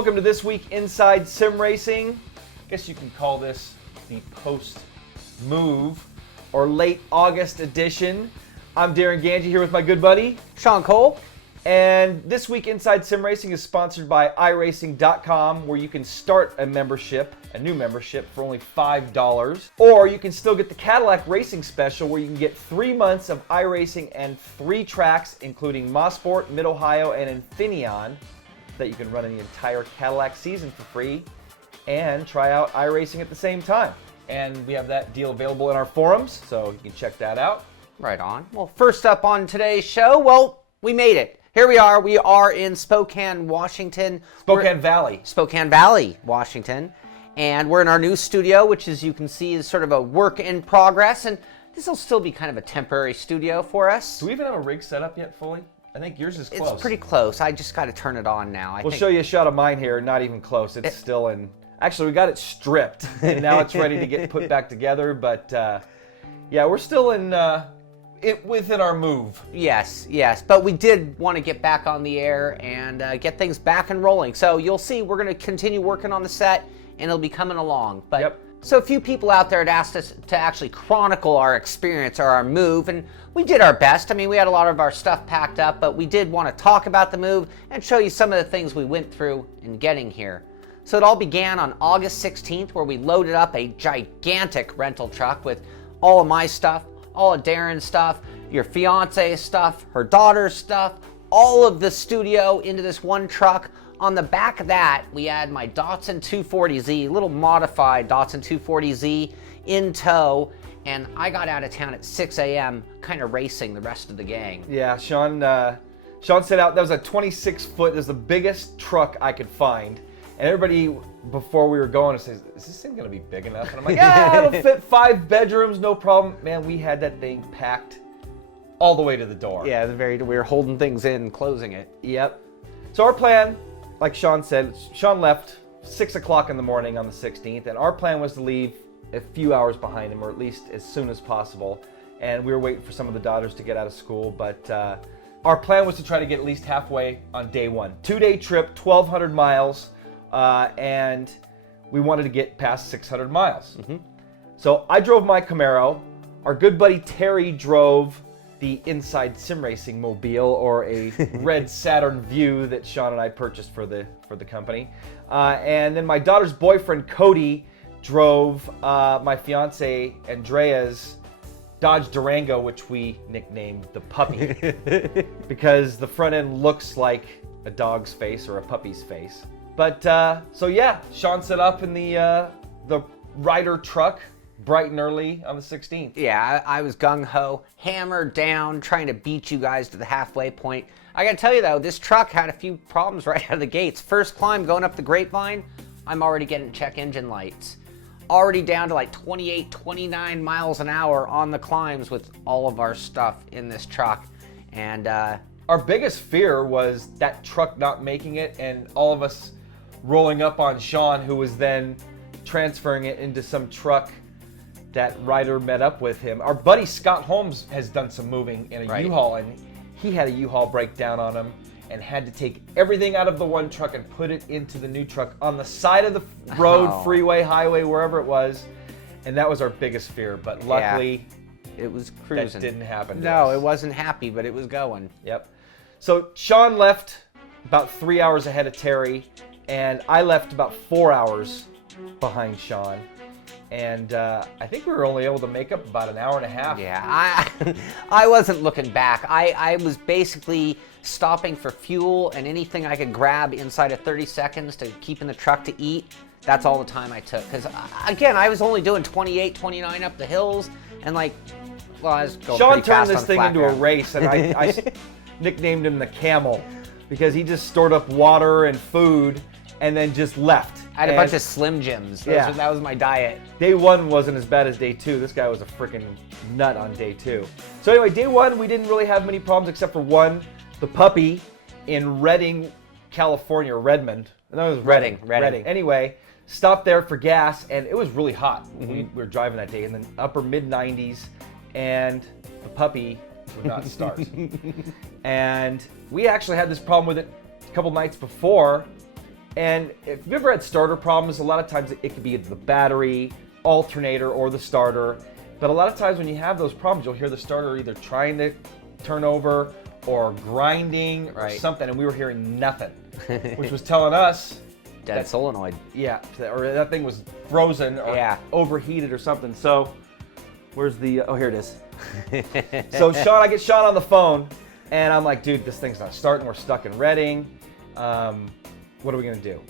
Welcome to This Week Inside Sim Racing. I guess you can call this the post-move or late August edition. I'm Darren Ganji here with my good buddy, Sean Cole. And This Week Inside Sim Racing is sponsored by iRacing.com, where you can start a membership, a new membership, for only $5. Or you can still get the Cadillac Racing Special, where you can get 3 months of iRacing and 3 tracks, including Mosport, Mid-Ohio, and Infineon, that you can run in the entire Cadillac season for free and try out iRacing at the same time. And we have that deal available in our forums, so you can check that out. Right on. Well, first up on today's show, we made it. Here we are. We are in Spokane, Washington. Spokane Valley, Washington. And we're in our new studio, which, as you can see, is sort of a work in progress. And this will still be kind of a temporary studio for us. Do we even have a rig set up yet fully? I think yours is close. It's pretty close. I just got to turn it on now. We'll show you a shot of mine here. Not even close. It's still in... Actually, we got it stripped, and now it's ready to get put back together. But, yeah, we're still in... within our move. Yes. But we did want to get back on the air and get things back and rolling. So you'll see we're going to continue working on the set, and it'll be coming along. But Yep. So a few people out there had asked us to actually chronicle our experience or our move, and we did our best. I mean, we had a lot of our stuff packed up, but we did want to talk about the move and show you some of the things we went through in getting here. So it all began on August 16th, where we loaded up a gigantic rental truck with all of my stuff, all of Darren's stuff, your fiance's stuff, her daughter's stuff, all of the studio into this one truck. On the back of that, we had my Datsun 240Z, little modified Datsun 240Z in tow, and I got out of town at 6 a.m. kind of racing the rest of the gang. Yeah, Sean set out. That was a 26-foot. That was the biggest truck I could find. And everybody, before we were going, says, "Is this thing gonna be big enough?" And I'm like, "Yeah, it'll fit 5 bedrooms, no problem." Man, we had that thing packed all the way to the door. Yeah, we were holding things in, closing it. Yep. So our plan, like Sean said, Sean left 6 o'clock in the morning on the 16th, and our plan was to leave a few hours behind him, or at least as soon as possible. And we were waiting for some of the daughters to get out of school, but our plan was to try to get at least halfway on day one. 2-day trip, 1,200 miles. And we wanted to get past 600 miles. Mm-hmm. So I drove my Camaro. Our good buddy Terry drove the Inside Sim Racing Mobile, or a red Saturn Vue that Sean and I purchased for the company. And then my daughter's boyfriend Cody drove my fiance Andrea's Dodge Durango, which we nicknamed the puppy because the front end looks like a dog's face or a puppy's face. But, so yeah, Sean set up in the Ryder truck bright and early on the 16th. Yeah, I was gung-ho, hammered down, trying to beat you guys to the halfway point. I gotta tell you though, this truck had a few problems right out of the gates. First climb going up the Grapevine, I'm already getting check engine lights. Already down to like 28, 29 miles an hour on the climbs with all of our stuff in this truck. And, our biggest fear was that truck not making it and all of us rolling up on Sean, who was then transferring it into some truck that Ryder met up with him. Our buddy Scott Holmes has done some moving in a U-Haul, and he had a U-Haul breakdown on him and had to take everything out of the one truck and put it into the new truck on the side of the road, freeway, highway, wherever it was. And that was our biggest fear, but luckily it was cruising. That didn't happen. No, it wasn't happy, but it was going. Yep. So Sean left about 3 hours ahead of Terry, and I left about 4 hours behind Sean. And I think we were only able to make up about an hour and a half. Yeah, I wasn't looking back. I was basically stopping for fuel and anything I could grab inside of 30 seconds to keep in the truck to eat. That's all the time I took. Because, again, I was only doing 28, 29 up the hills. And, I was going Sean pretty fast turned this on thing flat into ground. a race, and I nicknamed him the Camel because he just stored up water and food and then just left. I had a bunch of Slim Jims. That was my diet. Day one wasn't as bad as day two. This guy was a freaking nut on day two. So anyway, day one, we didn't really have many problems except for one, the puppy in Redding, California, Redmond. No, it was Redding. Anyway, stopped there for gas, and it was really hot. We were driving that day in the upper mid-90s, and the puppy would not start. And we actually had this problem with it a couple nights before, And if you've ever had starter problems, a lot of times it could be the battery, alternator, or the starter. But a lot of times when you have those problems, you'll hear the starter either trying to turn over or grinding or something, and we were hearing nothing, which was telling us Dead solenoid. Yeah, or that thing was frozen or overheated or something. So, where's the, oh, here it is. So I get Sean on the phone, and I'm like, dude, this thing's not starting. We're stuck in Reading. What are we gonna do?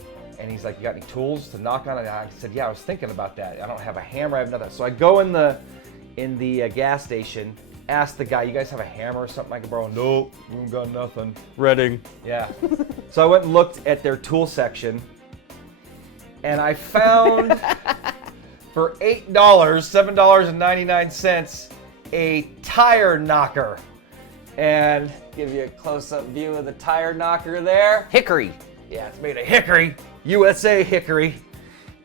And he's like, you got any tools to knock on it? And I said, yeah, I was thinking about that. I don't have a hammer, I have nothing. So I go in the gas station, ask the guy, you guys have a hammer or something I can borrow? Nope, we don't got nothing. Reading. Yeah. So I went and looked at their tool section, and I found for $8, $7.99, a tire knocker. And give you a close-up view of the tire knocker there. Hickory. Yeah, it's made of hickory, USA hickory.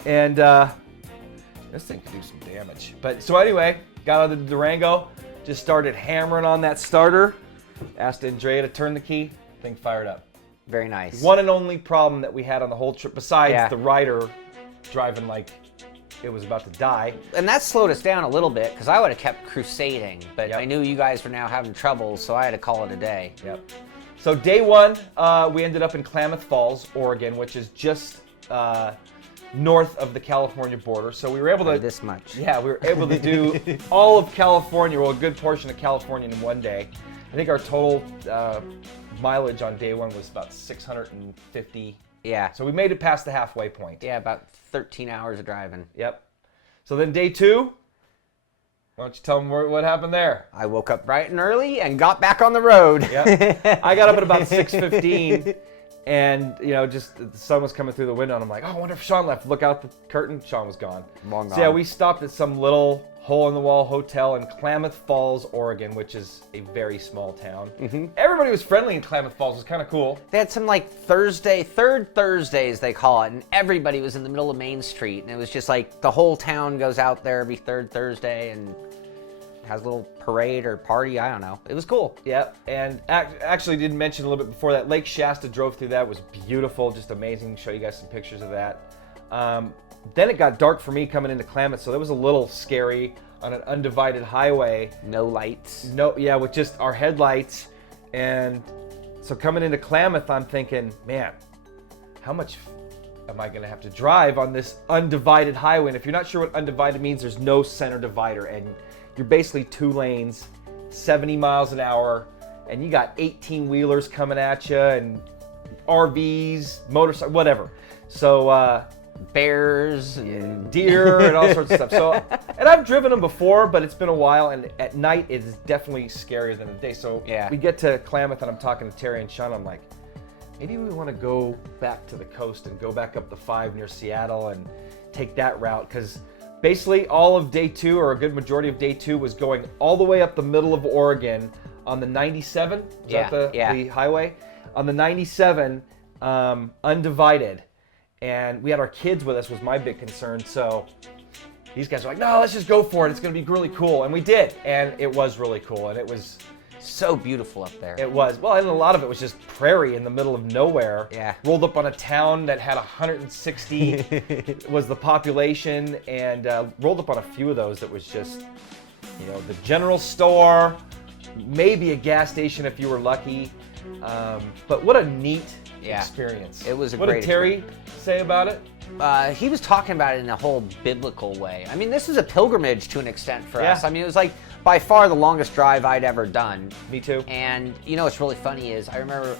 And this thing could do some damage. But so anyway, got out of the Durango, just started hammering on that starter, asked Andrea to turn the key, thing fired up. Very nice. One and only problem that we had on the whole trip, besides the rider driving like it was about to die. And that slowed us down a little bit, because I would have kept crusading, but I knew you guys were now having trouble, so I had to call it a day. Yep. So day one, we ended up in Klamath Falls, Oregon, which is just north of the California border. So we were able to this much. Yeah, we were able to do all of California, well, a good portion of California in one day. I think our total mileage on day one was about 650. Yeah. So we made it past the halfway point. Yeah, about 13 hours of driving. Yep. So then day two, why don't you tell them what happened there? I woke up bright and early and got back on the road. Yep. I got up at about 6:15, and just the sun was coming through the window, and I'm like, oh, I wonder if Sean left. Look out the curtain, Sean was gone. Long gone. So yeah, we stopped at some little hole-in-the-wall hotel in Klamath Falls, Oregon, which is a very small town. Mm-hmm. Everybody was friendly in Klamath Falls. It was kind of cool. They had some third Thursdays they call it, and everybody was in the middle of Main Street, and it was just like the whole town goes out there every third Thursday and has a little parade or party, I don't know. It was cool. Yeah, and actually didn't mention a little bit before that, Lake Shasta, drove through that, it was beautiful, just amazing. Show you guys some pictures of that. Then it got dark for me coming into Klamath, so that was a little scary on an undivided highway. No lights. With just our headlights. And so coming into Klamath, I'm thinking, man, how much am I gonna have to drive on this undivided highway? And if you're not sure what undivided means, there's no center divider, and you're basically two lanes, 70 miles an hour, and you got 18-wheelers coming at you, and RVs, motorcycles, whatever. So bears and deer and all sorts of stuff. So, and I've driven them before, but it's been a while, and at night it is definitely scarier than the day. So we get to Klamath, and I'm talking to Terry and Sean. I'm like, maybe we want to go back to the coast and go back up the 5 near Seattle and take that route, because basically all of day two, or a good majority of day two, was going all the way up the middle of Oregon on the 97. Is that the highway? On the 97, undivided. And we had our kids with us, was my big concern. So these guys were like, no, let's just go for it. It's going to be really cool. And we did. And it was really cool. And it was so beautiful up there. It was. Well, and a lot of it was just prairie in the middle of nowhere. Yeah. Rolled up on a town that had 160 was the population, and rolled up on a few of those that was just, the general store, maybe a gas station if you were lucky. But what a neat experience. It was a great great What did Terry say about it? He was talking about it in a whole biblical way. I mean, this is a pilgrimage to an extent for us. I mean, it was like by far the longest drive I'd ever done. Me too. And what's really funny is I remember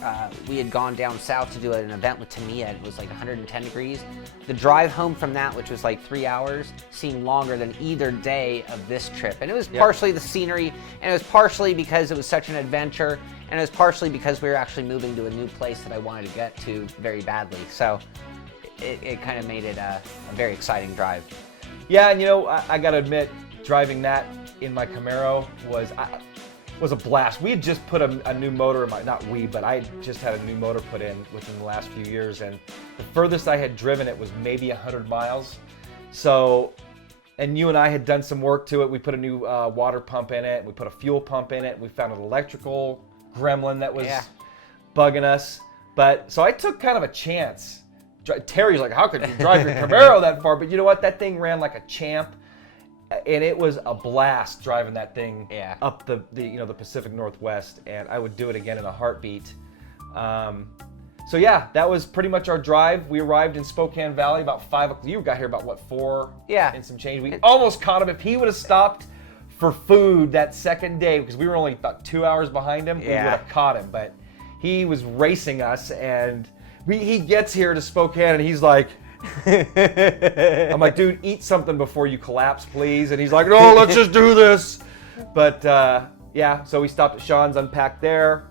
we had gone down south to do an event with Tamiya. It was like 110 degrees. The drive home from that, which was like 3 hours, seemed longer than either day of this trip. And it was partially the scenery, and it was partially because it was such an adventure, and it was partially because we were actually moving to a new place that I wanted to get to very badly. So it kind of made it a very exciting drive. Yeah, and I got to admit, driving that in my Camaro was a blast. We had just put a new motor in but I just had a new motor put in within the last few years, and the furthest I had driven it was maybe 100 miles. So, and you and I had done some work to it. We put a new water pump in it, we put a fuel pump in it, we found an electrical gremlin that was bugging us. But so I took kind of a chance Terry's like, how could you drive your Camaro that far? But you know what? That thing ran like a champ, and it was a blast driving that thing up the Pacific Northwest, and I would do it again in a heartbeat. So yeah, that was pretty much our drive. We arrived in Spokane Valley about 5 o'clock. You got here about what, 4? Yeah. And some change. We almost caught him. If he would have stopped for food that second day, because we were only about 2 hours behind him, we would have caught him. But he was racing us, and he gets here to Spokane, and he's like, I'm like, dude, eat something before you collapse, please. And he's like, no, let's just do this. But yeah, so we stopped at Sean's, unpacked there.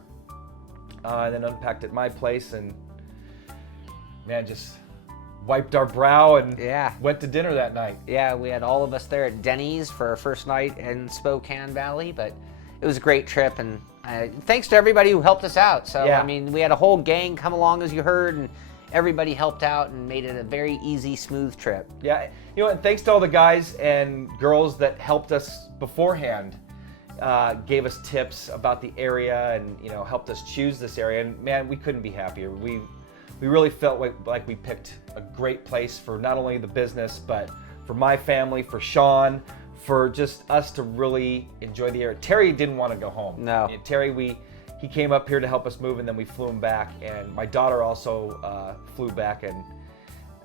And then unpacked at my place, and man, just wiped our brow and went to dinner that night. Yeah, we had all of us there at Denny's for our first night in Spokane Valley, but it was a great trip, and thanks to everybody who helped us out. So, I mean, we had a whole gang come along, as you heard, and everybody helped out and made it a very easy, smooth trip. Yeah, you know, and thanks to all the guys and girls that helped us beforehand. Gave us tips about the area and, you know, helped us choose this area. And man, we couldn't be happier. We really felt like we picked a great place for not only the business, but for my family, for Sean, for just us to really enjoy the area. Terry didn't want to go home. No. Terry, he came up here to help us move, and then we flew him back. And my daughter also flew back, and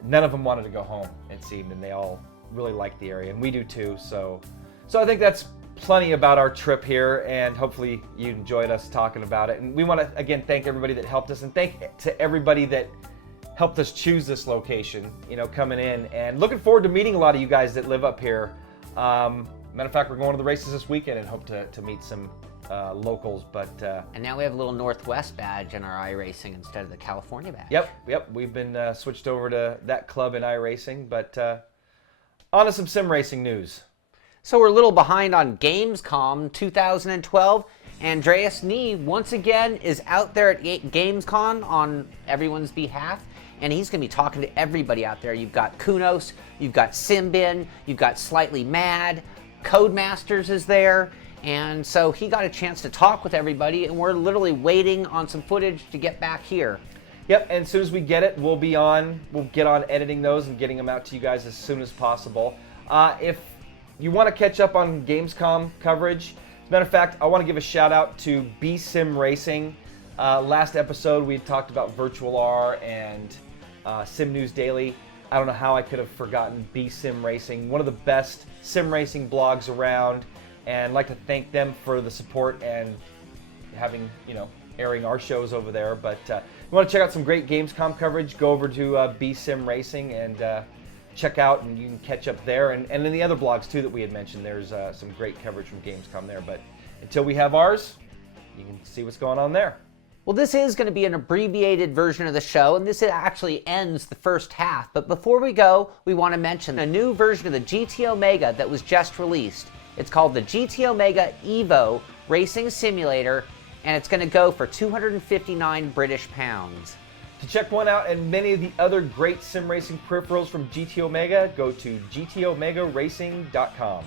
none of them wanted to go home, it seemed, and they all really liked the area, and we do too. So I think that's plenty about our trip here, and hopefully you enjoyed us talking about it. And we want to again thank everybody that helped us, and thank to everybody that helped us choose this location, you know, coming in, and looking forward to meeting a lot of you guys that live up here. Matter of fact, we're going to the races this weekend and hope to meet some locals. But and now we have a little Northwest badge in our iRacing instead of the California badge. Yep, we've been switched over to that club in iRacing. But on to some sim racing news. So we're a little behind on Gamescom 2012. Andreas Nee, once again, is out there at Gamescom on everyone's behalf, and he's going to be talking to everybody out there. You've got Kunos, you've got Simbin, you've got Slightly Mad, Codemasters is there, and so he got a chance to talk with everybody, and we're literally waiting on some footage to get back here. Yep, and as soon as we get it, we'll get on editing those and getting them out to you guys as soon as possible. If you want to catch up on Gamescom coverage, as a matter of fact, I want to give a shout out to B-Sim Racing. Last episode, we talked about Virtual R and Sim News Daily. I don't know how I could have forgotten B-Sim Racing, one of the best sim racing blogs around, and I'd like to thank them for the support and having, you know, airing our shows over there. But if you want to check out some great Gamescom coverage, go over to B-Sim Racing and check out, and you can catch up there, and in the other blogs too that we had mentioned. There's some great coverage from Gamescom there, but until we have ours, you can see what's going on there. Well, this is going to be an abbreviated version of the show, and this actually ends the first half. But before we go, we want to mention a new version of the GT Omega that was just released. It's called the GT Omega Evo Racing Simulator, and it's going to go for 259 British pounds. To check one out and many of the other great sim racing peripherals from GT Omega, go to gtomegaracing.com.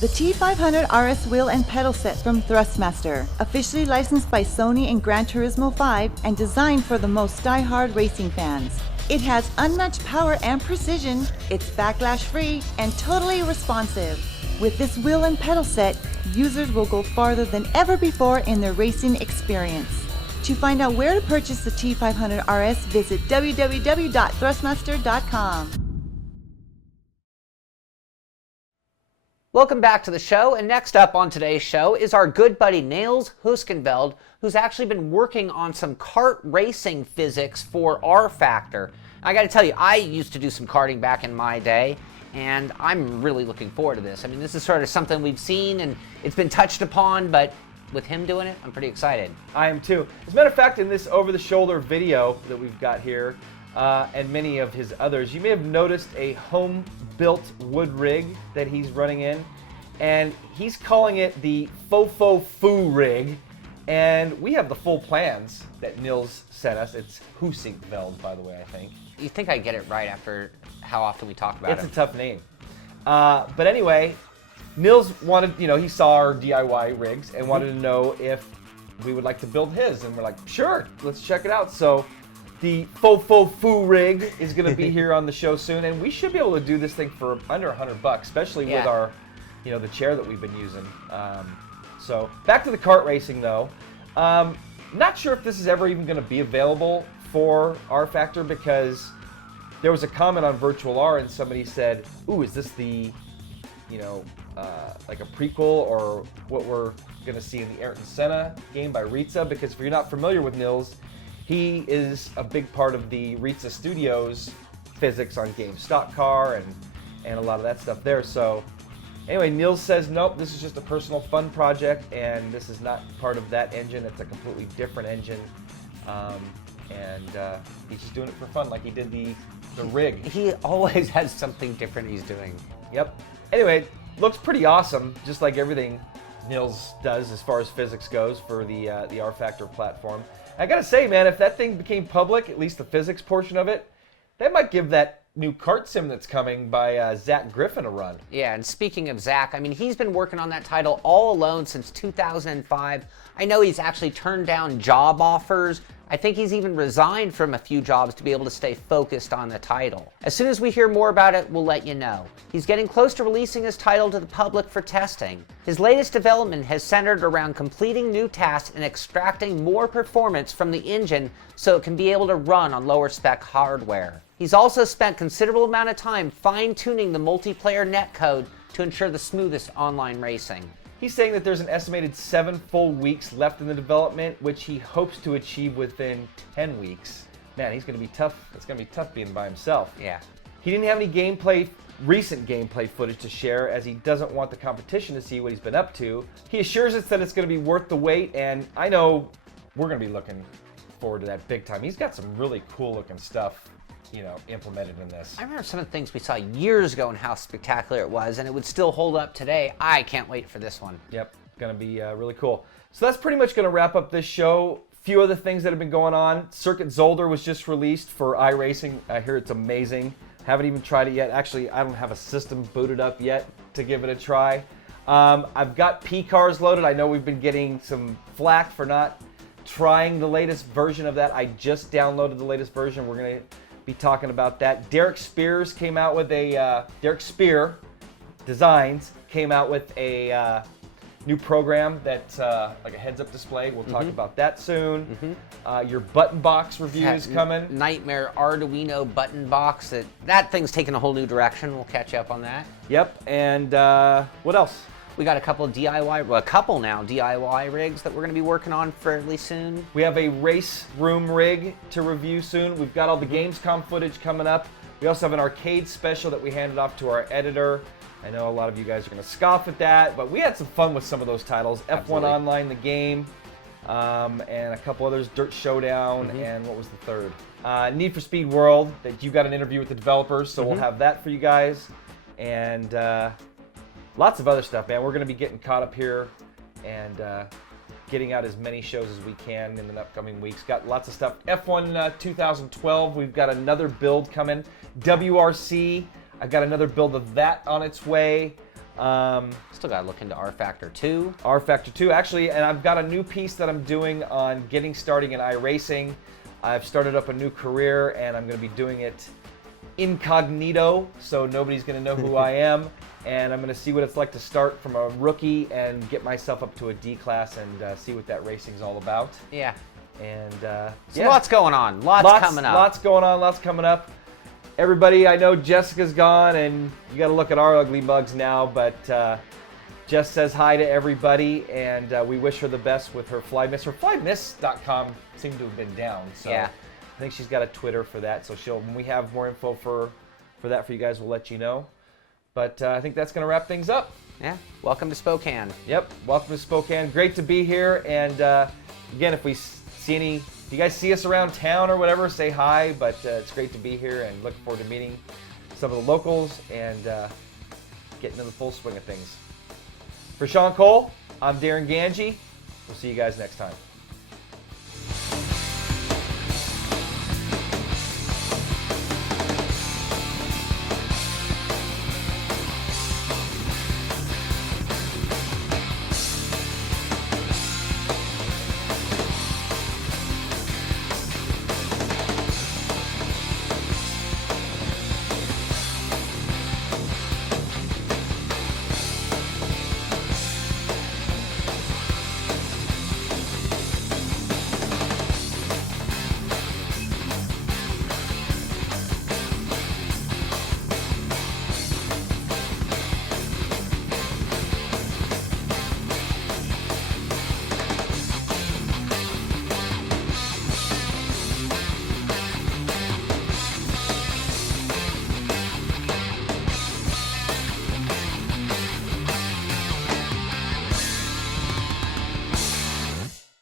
The T500 RS wheel and pedal set from Thrustmaster, officially licensed by Sony in Gran Turismo 5 and designed for the most die-hard racing fans. It has unmatched power and precision, it's backlash-free, and totally responsive. With this wheel and pedal set, users will go farther than ever before in their racing experience. To find out where to purchase the T500 RS, visit www.thrustmaster.com. Welcome back to the show, and next up on today's show is our good buddy Niels Huskenveld, who's actually been working on some kart racing physics for R Factor. I got to tell you, I used to do some karting back in my day, and I'm really looking forward to this. I mean, this is sort of something we've seen, and it's been touched upon, but with him doing it, I'm pretty excited. I am too. As a matter of fact, in this over-the-shoulder video that we've got here, and many of his others, you may have noticed a home-built wood rig that he's running in, and he's calling it the Fo-Fo-Foo rig, and we have the full plans that Niels sent us. It's Huskenveld, by the way, I think. You think I get it right after how often we talk about It's him. a tough name. But anyway, Niels wanted, he saw our DIY rigs and wanted to know if we would like to build his, and we're like, sure, let's check it out. So the Fo-Fo-Foo rig is going to be here on the show soon, and we should be able to do this thing for under $100, especially with our, the chair that we've been using. So back to the kart racing though. Not sure if this is ever even going to be available for R Factor, because there was a comment on Virtual R and somebody said, ooh, is this the, like a prequel or what we're going to see in the Ayrton Senna game by Ritza? Because if you're not familiar with Niels, he is a big part of the Ritza Studios physics on Game Stock Car and a lot of that stuff there. So anyway, Niels says, nope, this is just a personal fun project, and this is not part of that engine. It's a completely different engine. And he's just doing it for fun, like he did the rig. He always has something different he's doing. Yep. Anyway, looks pretty awesome, just like everything Niels does as far as physics goes for the R Factor platform. I gotta say, man, if that thing became public, at least the physics portion of it, that might give that new kart sim that's coming by Zach Griffin a run. Yeah, and speaking of Zach, I mean, he's been working on that title all alone since 2005. I know he's actually turned down job offers. I think he's even resigned from a few jobs to be able to stay focused on the title. As soon as we hear more about it, we'll let you know. He's getting close to releasing his title to the public for testing. His latest development has centered around completing new tasks and extracting more performance from the engine so it can be able to run on lower spec hardware. He's also spent considerable amount of time fine-tuning the multiplayer netcode to ensure the smoothest online racing. He's saying that there's an estimated 7 full weeks left in the development, which he hopes to achieve within 10 weeks. Man, he's going to be tough. It's going to be tough being by himself. Yeah. He didn't have any recent gameplay footage to share, as he doesn't want the competition to see what he's been up to. He assures us that it's going to be worth the wait, and I know we're going to be looking forward to that big time. He's got some really cool looking stuff, implemented in this. I remember some of the things we saw years ago and how spectacular it was, and it would still hold up today. I can't wait for this one. Yep, gonna be really cool. So that's pretty much gonna wrap up this show. Few other things that have been going on. Circuit Zolder was just released for iRacing. I hear it's amazing. Haven't even tried it yet. Actually, I don't have a system booted up yet to give it a try. I've got P-Cars loaded. I know we've been getting some flack for not trying the latest version of that. I just downloaded the latest version. We're gonna be talking about that. Derek Spear Designs came out with a new program that's like a heads-up display. We'll talk about that soon. Your button box review is coming. Nightmare Arduino button box. That thing's taking a whole new direction. We'll catch you up on that. Yep, and what else? We got a couple DIY rigs that we're going to be working on fairly soon. We have a race room rig to review soon. We've got all the Gamescom footage coming up. We also have an arcade special that we handed off to our editor. I know a lot of you guys are going to scoff at that, but we had some fun with some of those titles. Absolutely. F1 Online, the game, and a couple others, Dirt Showdown, and what was the third? Need for Speed World, that you got an interview with the developers, so we'll have that for you guys. And lots of other stuff, man. We're going to be getting caught up here and getting out as many shows as we can in the upcoming weeks. Got lots of stuff. F1 2012, we've got another build coming. WRC, I've got another build of that on its way. Still got to look into R Factor 2. R Factor 2, actually, and I've got a new piece that I'm doing on starting in iRacing. I've started up a new career, and I'm going to be doing it incognito, so nobody's going to know who I am. And I'm going to see what it's like to start from a rookie and get myself up to a D class and see what that racing's all about. Yeah. And Lots going on. Lots coming up. Lots going on. Lots coming up. everybody, I know Jessica's gone, and you got to look at our ugly mugs now, but Jess says hi to everybody, and we wish her the best with her fly miss. Her flymiss.com seemed to have been down, so Yeah. I think she's got a Twitter for that. So when we have more info for that for you guys, we'll let you know. But I think that's going to wrap things up. Yeah. Welcome to Spokane. Yep. Welcome to Spokane. Great to be here. And again, if you guys see us around town or whatever, say hi. But it's great to be here, and looking forward to meeting some of the locals and getting in the full swing of things. For Sean Cole, I'm Darren Ganji. We'll see you guys next time.